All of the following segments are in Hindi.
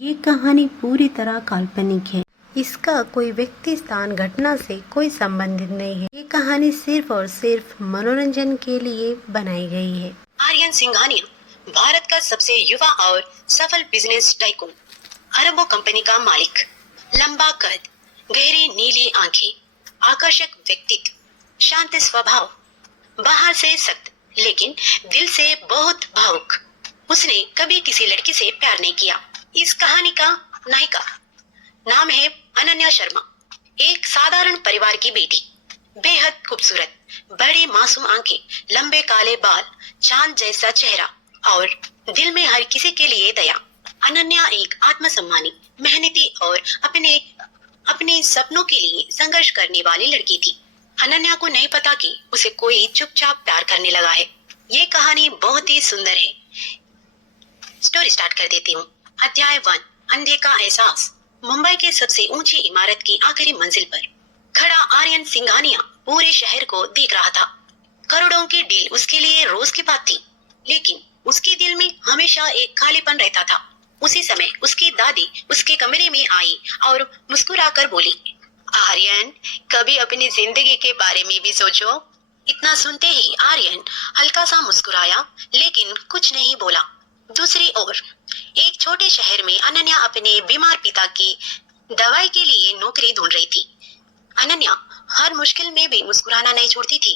ये कहानी पूरी तरह काल्पनिक है। इसका कोई व्यक्ति, स्थान, घटना से कोई संबंधित नहीं है। ये कहानी सिर्फ और सिर्फ मनोरंजन के लिए बनाई गई है। आर्यन सिंघानिया भारत का सबसे युवा और सफल बिजनेस टाइकून, अरबों कंपनी का मालिक, लंबा कद, गहरी नीली आंखें, आकर्षक व्यक्तित्व, शांत स्वभाव, बाहर से सख्त लेकिन दिल से बहुत भावुक। उसने कभी किसी लड़की से प्यार नहीं किया। इस कहानी का नायिका नाम है अनन्या शर्मा। एक साधारण परिवार की बेटी, बेहद खूबसूरत, बड़ी मासूम आंखें, लंबे काले बाल, चांद जैसा चेहरा और दिल में हर किसी के लिए दया। अनन्या एक आत्मसम्मानी, मेहनती और अपने सपनों के लिए संघर्ष करने वाली लड़की थी। अनन्या को नहीं पता कि उसे कोई चुपचाप प्यार करने लगा है। ये कहानी बहुत ही सुंदर है। स्टोरी स्टार्ट कर देती हूँ। अध्याय 1, अंधे का एहसास। मुंबई के सबसे ऊंची इमारत की आखिरी मंजिल पर खड़ा आर्यन सिंघानिया पूरे शहर को देख रहा था। करोड़ों की डील उसके लिए रोज की बात थी, लेकिन उसके दिल में हमेशा एक खालीपन रहता था। उसी समय उसकी दादी उसके कमरे में आई और मुस्कुराकर बोली, आर्यन, कभी अपनी जिंदगी के बारे में भी सोचो। इतना सुनते ही आर्यन हल्का सा मुस्कुराया, लेकिन कुछ नहीं बोला। दूसरी ओर एक छोटे शहर में अनन्या अपने बीमार पिता की दवाई के लिए नौकरी ढूंढ रही थी। अनन्या हर मुश्किल में भी मुस्कुराना नहीं छोड़ती थी।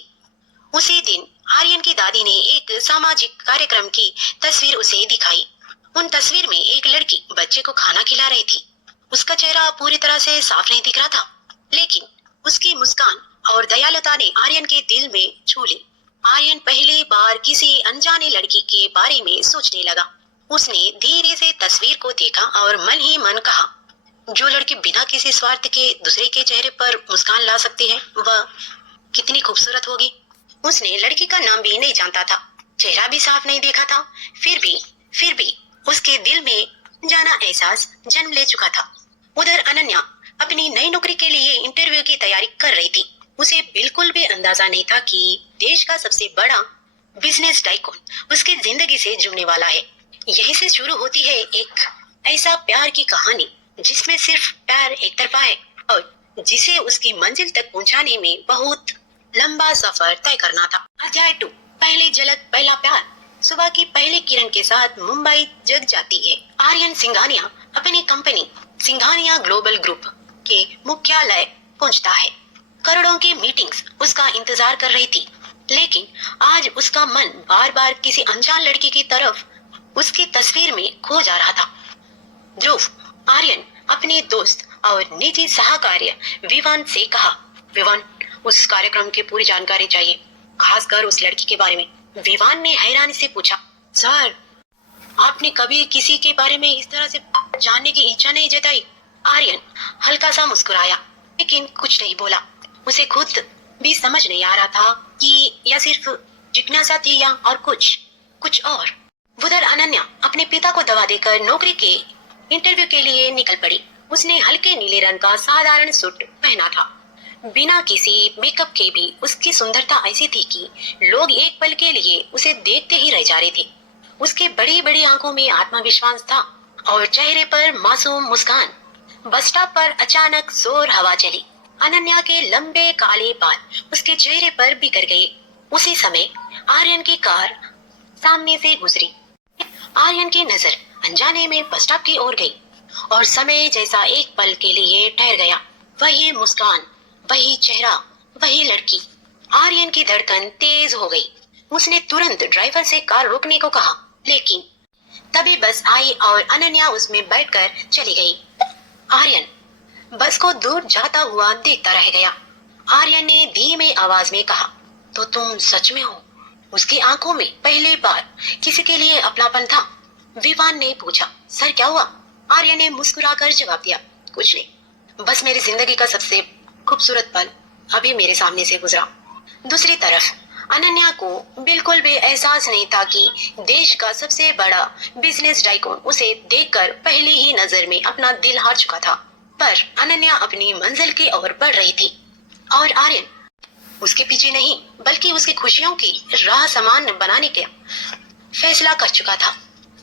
उसी दिन आर्यन की दादी ने एक सामाजिक कार्यक्रम की तस्वीर उसे दिखाई। उन तस्वीर में एक लड़की बच्चे को खाना खिला रही थी। उसका चेहरा पूरी तरह से साफ नहीं दिख रहा था, लेकिन उसकी मुस्कान और दयालुता ने आर्यन के दिल में छू ली। आर्यन पहली बार किसी अनजाने लड़की के बारे में सोचने लगा। उसने धीरे से तस्वीर को देखा और मन ही मन कहा, जो लड़की बिना किसी स्वार्थ के दूसरे के चेहरे पर मुस्कान ला सकती है, वह कितनी खूबसूरत होगी। उसने लड़की का नाम भी नहीं जानता था, चेहरा भी साफ नहीं देखा था, फिर भी उसके दिल में जाना एहसास जन्म ले चुका था। उधर अनन्या अपनी नई नौकरी के लिए इंटरव्यू की तैयारी कर रही थी। उसे बिल्कुल भी अंदाजा नहीं था कि देश का सबसे बड़ा बिजनेस टाइकून उसकी जिंदगी से जुड़ने वाला है। यहीं से शुरू होती है एक ऐसा प्यार की कहानी जिसमें सिर्फ प्यार एक तरफा है और जिसे उसकी मंजिल तक पहुंचाने में बहुत लंबा सफर तय करना था। अध्याय 2, पहली झलक, पहला प्यार। सुबह की पहली किरण के साथ मुंबई जग जाती है। आर्यन सिंघानिया अपनी कंपनी सिंघानिया ग्लोबल ग्रुप के मुख्यालय पहुंचता है। करोड़ों की मीटिंग्स उसका इंतजार कर रही थी, लेकिन आज उसका मन बार बार किसी अनजान लड़की की तरफ उसकी तस्वीर में खो जा रहा था। ध्रुव, आर्यन अपने दोस्त और निजी सहकार्य विवान से कहा, विवान, उस कार्यक्रम की पूरी जानकारी चाहिए, खासकर उस लड़की के बारे में। विवान ने हैरानी से पूछा, सर, आपने कभी किसी के बारे में इस तरह से जानने की इच्छा नहीं जताई? आर्यन हल्का सा मुस्कुराया, लेकिन कुछ नहीं बोला। उसे खुद भी समझ नहीं आ रहा था कि यह सिर्फ जिज्ञासा थी या और कुछ और। उधर अनन्या अपने पिता को दवा देकर नौकरी के इंटरव्यू के लिए निकल पड़ी। उसने हल्के नीले रंग का साधारण सूट पहना था। बिना किसी मेकअप के भी उसकी सुंदरता ऐसी थी कि लोग एक पल के लिए उसे देखते ही रह जा रहे थे। उसके बड़ी बड़ी आंखों में आत्मविश्वास था और चेहरे पर मासूम मुस्कान। बस स्टॉप पर अचानक जोर हवा चली। अनन्या के लंबे काले बाल उसके चेहरे पर बिखर गए। उसी समय आर्यन की कार सामने से गुजरी। आर्यन की नजर अनजाने में बस स्टॉप की ओर गई और समय जैसा एक पल के लिए ठहर गया। वही मुस्कान, वही चेहरा, वही लड़की। आर्यन की धड़कन तेज हो गई। उसने तुरंत ड्राइवर से कार रोकने को कहा, लेकिन तभी बस आई और अनन्या उसमें बैठकर चली गई। आर्यन बस को दूर जाता हुआ देखता रह गया। आर्यन ने धीमे आवाज में कहा, तो तुम सच में हो? उसकी आंखों में पहली बार किसी के लिए अपनापन था। विवान ने पूछा, सर क्या हुआ? आर्यन ने मुस्कुराकर जवाब दिया, कुछ नहीं, बस मेरी जिंदगी का सबसे खूबसूरत पल अभी मेरे सामने से गुजरा। दूसरी तरफ अनन्या को बिल्कुल भी एहसास नहीं था कि देश का सबसे बड़ा बिजनेस टाइकून उसे देखकर पहली ही नजर में अपना दिल हार चुका था। पर अनन्या अपनी मंजिल की ओर बढ़ रही थी और आर्यन उसके पीछे नहीं, बल्कि उसकी खुशियों की राह समान बनाने का फैसला कर चुका था।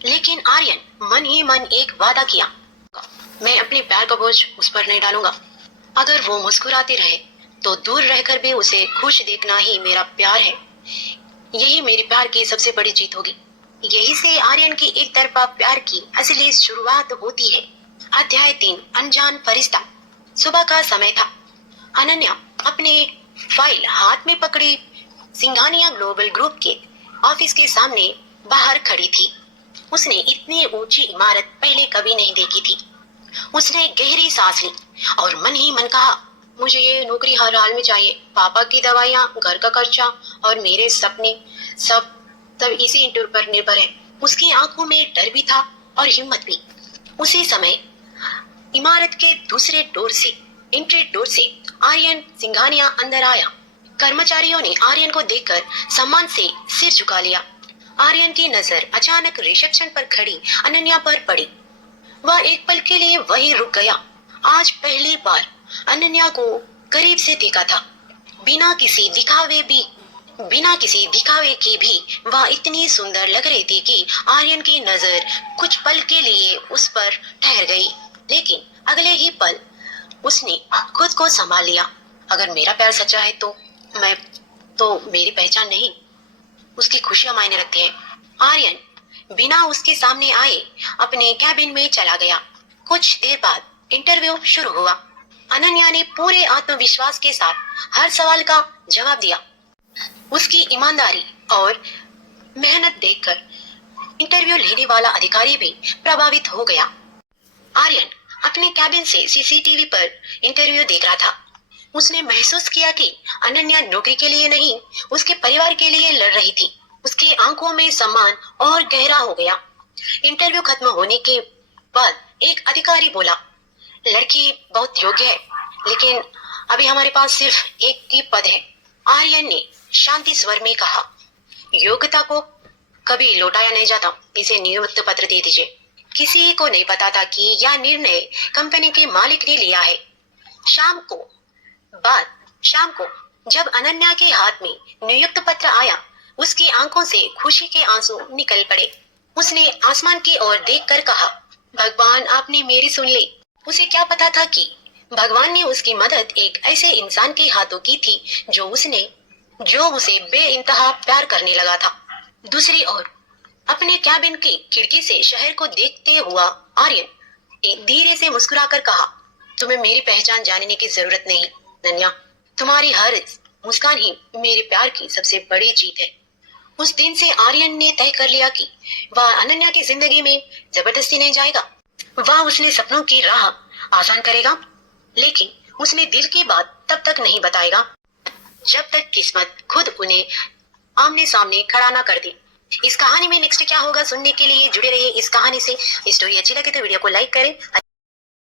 लेकिन आर्यन मन ही मन एक वादा किया, मैं अपने प्यार का बोझ उस पर नहीं डालूंगा। अगर वो मुस्कुराती रहे तो दूर रहकर भी उसे खुश देखना ही मेरा प्यार है। यही मेरे प्यार की सबसे बड़ी जीत होगी। यही से आर्यन की एक तरफा प्यार की असली शुरुआत होती है। अध्याय 3, अनजान फरिश्ता। सुबह का समय था। अनन्या अपने फाइल हाथ में पकड़ी सिंघानिया ग्लोबल ग्रुप के ऑफिस के सामने बाहर खड़ी थी। उसने इतनी ऊंची इमारत पहले कभी नहीं देखी थी। उसने गहरी सांस ली और मन ही मन कहा, मुझे ये नौकरी हर हाल में चाहिए। पापा की दवाइयाँ, घर का खर्चा और मेरे सपने सब इसी इंटरव्यू पर निर्भर है। उसकी आंखों में डर भी था और हिम्मत भी। उसी समय इमारत के दूसरे डोर से, एंट्री डोर से आर्यन सिंघानिया अंदर आया। कर्मचारियों ने आर्यन को देखकर सम्मान से सिर झुका लिया। आर्यन की नजर अचानक रिसेप्शन पर खड़ी अनन्या पर पड़ी। वह एक पल के लिए वहीं रुक गया। आज पहली बार अनन्या को करीब से देखा था। बिना किसी दिखावे की भी वह इतनी सुंदर लग रही थी कि आर्यन की नजर कुछ पल के लिए उस पर ठहर गई। लेकिन अगले ही पल उसने खुद को संभाल लिया। अगर मेरा प्यार सच्चा है तो मेरी पहचान नहीं, उसकी खुशियां मायने रखती है। आर्यन बिना उसके सामने आए अपने कैबिन में चला गया। कुछ देर बाद इंटरव्यू शुरू हुआ। अनन्या ने पूरे आत्मविश्वास के साथ हर सवाल का जवाब दिया। उसकी ईमानदारी और मेहनत देखकर इंटरव्यू लेने वाला अधिकारी भी प्रभावित हो गया। आर्यन अपने कैबिन से सीसीटीवी पर इंटरव्यू देख रहा था। उसने महसूस किया कि अनन्या नौकरी के लिए नहीं, उसके परिवार के लिए लड़ रही थी। उसकी आंखों में सम्मान और गहरा हो गया। इंटरव्यू खत्म होने के बाद एक अधिकारी बोला, लड़की बहुत योग्य है, लेकिन अभी हमारे पास सिर्फ एक ही पद है। आर्यन ने शांति स्वर में कहा, योग्यता को कभी लौटाया नहीं जाता, इसे नियुक्ति पत्र दे दीजिए। किसी को नहीं पता था कि यह निर्णय कंपनी के मालिक ने लिया है। शाम को जब अनन्या के हाथ में नियुक्ति पत्र आया, उसकी आंखों से खुशी के आंसू निकल पड़े। उसने आसमान की ओर देखकर कहा, भगवान आपने मेरी सुन ली। उसे क्या पता था कि भगवान ने उसकी मदद एक ऐसे इंसान के हाथों की थी जो उसे बेइंतहा प्यार करने लगा था। दूसरी ओर अपने कैबिन की खिड़की से शहर को देखते हुआ आर्यन धीरे से मुस्कुराकर कहा, तुम्हें मेरी पहचान जानने की जरूरत नहीं नन्या, तुम्हारी हर मुस्कान ही मेरे प्यार की सबसे बड़ी जीत है। उस दिन से आर्यन ने तय कर लिया कि वह अनन्या की जिंदगी में जबरदस्ती नहीं जाएगा। वह उसने सपनों की राह आसान करेगा, लेकिन उसने दिल की बात तब तक नहीं बताएगा जब तक किस्मत खुद उन्हें आमने सामने खड़ा ना कर दे। इस कहानी में नेक्स्ट क्या होगा सुनने के लिए जुड़े रहिए इस कहानी से। स्टोरी अच्छी लगे तो वीडियो को लाइक करें।